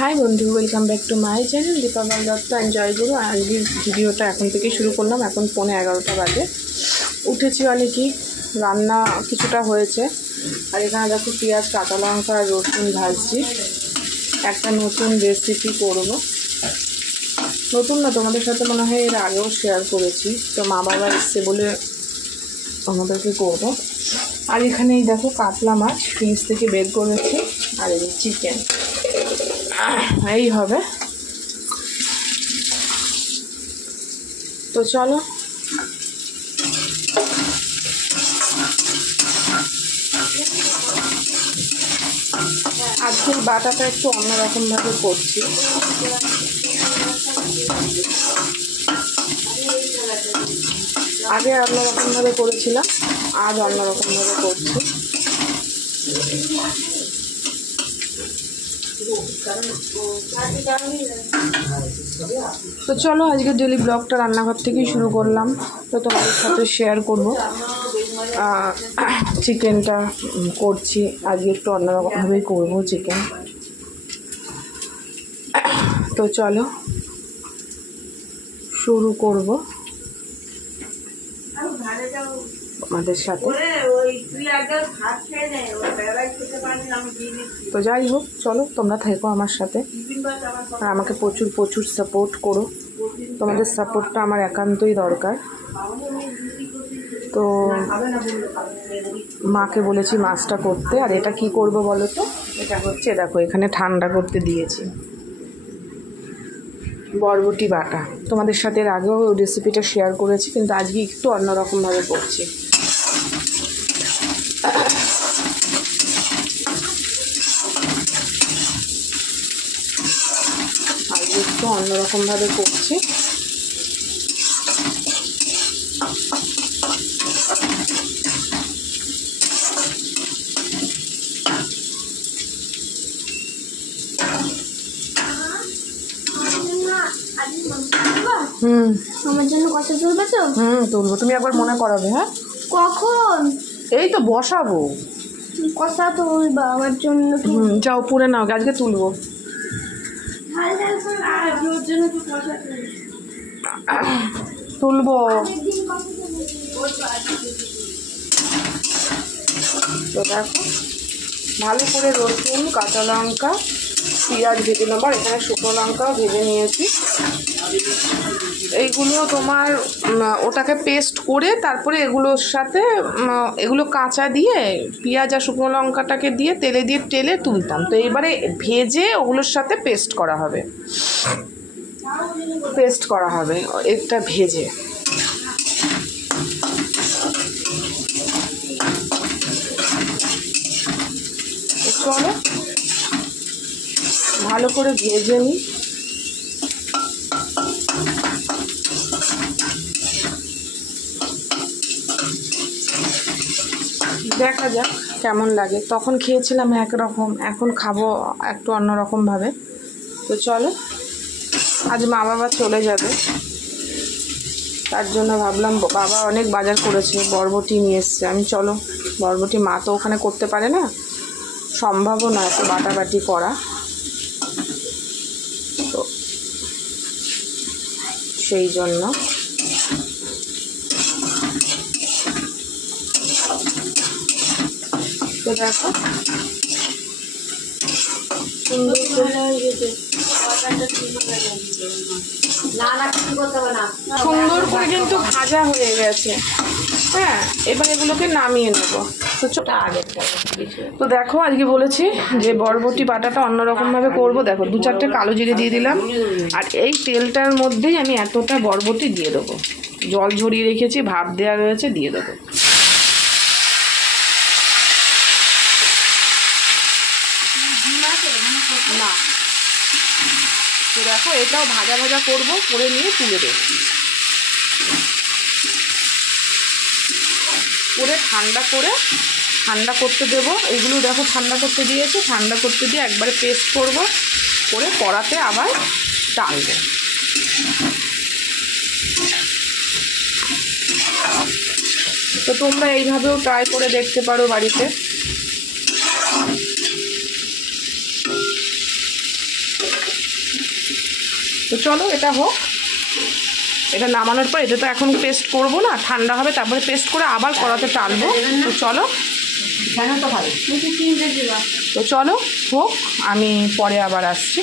High বন্ধু, welcome back to my channel Dipabal Dutta and Joyguru. আজকের ভিডিওটা এখন থেকে শুরু করলাম। এখন 11:15 বাজে। উঠেছি অনেকই, রান্না কিছুটা হয়েছে। আর এখানে দেখো পেঁয়াজ, কাঁচা লঙ্কা আর রসুন ভাজছি। একটা নতুন রেসিপি করব। নতুন না, তোমাদের সাথে মনে হয় এর আগেও শেয়ার করেছি। তো মা বাবা এসছে বলে আমাদেরকে করব। আর এখানেই দেখো কাতলা মাছ ফ্রিজ থেকে বের করেছি, আর এই চিকেন এই হবে। তো চলো আজকের বাটাটা একটু অন্যরকমভাবে করছি। আগে অন্যরকমভাবে করেছিলাম, আজ অন্যরকমভাবে করছি। তো চলো আজকে ডেলি ব্লগটা রান্নাঘর থেকেই শুরু করলাম। তো তোমাদের সাথে শেয়ার করব। চিকেনটা করছি আজকে, একটু অন্যরকমভাবেই করবো চিকেন। তো চলো শুরু করব আমাদের সাথে। তো যাই হোক, চলো তোমরা থেকো আমার সাথে, আর আমাকে প্রচুর প্রচুর সাপোর্ট করো। তোমাদের সাপোর্টটা আমার একান্তই দরকার। তো মাকে বলেছি মাছটা করতে। আর এটা কি করব বলো তো? এটা হচ্ছে দেখো, এখানে ঠান্ডা করতে দিয়েছি বরবটি বাটা। তোমাদের সাথে এর আগেও রেসিপিটা শেয়ার করেছি, কিন্তু আজকে একটু অন্যরকমভাবে করছি। আজকে একটু অন্যরকমভাবে করছি। আমার জন্য কত তুলবে তো? তুলবো, তুমি একবার মনে করাবে। হ্যাঁ, কখন? এই তো বসাবো। কষা তুলবা আমার জন্য? যাও পুরে নাও, আজকে তুলবো। তুলবো তো দেখো, ভালো করে রসুন, কাঁচা লঙ্কা, পেঁয়াজ ভেজে নেবার। এখানে শুকনো লঙ্কাও ভেজে নিয়েছি। এইগুলো তোমার ওটাকে পেস্ট করে তারপরে এগুলোর সাথে এগুলো কাঁচা দিয়ে পেঁয়াজ আর শুকনো লঙ্কাটাকে দিয়ে তেলে দিয়ে টেলে তুলতাম। তো এবারে ভেজে ওগুলোর সাথে পেস্ট করা হবে, এটা ভেজে। চলো ভালো করে ভেজে নিই। দেখা যাক কেমন লাগে। তখন খেয়েছিলাম একরকম, এখন খাবো একটু অন্যরকমভাবে। তো চলো, আজ মা বাবা চলে যাবে, তার জন্য ভাবলাম, বাবা অনেক বাজার করেছে, বরবটি নিয়ে এসছে। আমি চলো, বরবটি মা তো ওখানে করতে পারে না, সম্ভবও না এত বাটাবাটি করা। তো সেই জন্য তো দেখো সুন্দর করে কিন্তু ভাজা হয়ে গেছে। হ্যাঁ, এবার এগুলোকে নামিয়ে নেব। তো দেখো, আজকে বলেছি যে বরবটি বাটাটা অন্যরকমভাবে করব। দেখো 2-4টে কালো জিরে দিয়ে দিলাম, আর এই তেলটার মধ্যেই আমি এতটা বরবটি দিয়ে দেবো। জল ঝরিয়ে রেখেছি, ভাপ দেওয়া রয়েছে, দিয়ে দেবো। না, তো দেখো এটাও ভাজা ভাজা করবো, করে নিয়ে তুলে দেবো। করে ঠান্ডা করতে দেবো। এগুলো দেখো ঠান্ডা করতে দিয়েছি, ঠান্ডা করতে দিয়ে একবারে পেস্ট করব, করে কড়াতে আবার ডালবো। তো তোমরা এইভাবেও ট্রাই করে দেখতে পারো বাড়িতে। চলো এটা হোক, এটা নামানোর পর এটা তো এখন পেস্ট করব না, ঠান্ডা হবে তারপরে পেস্ট করে আবার কড়াতে টানবো। তো চলো, তো চলো হোক, আমি পরে আবার আসছি।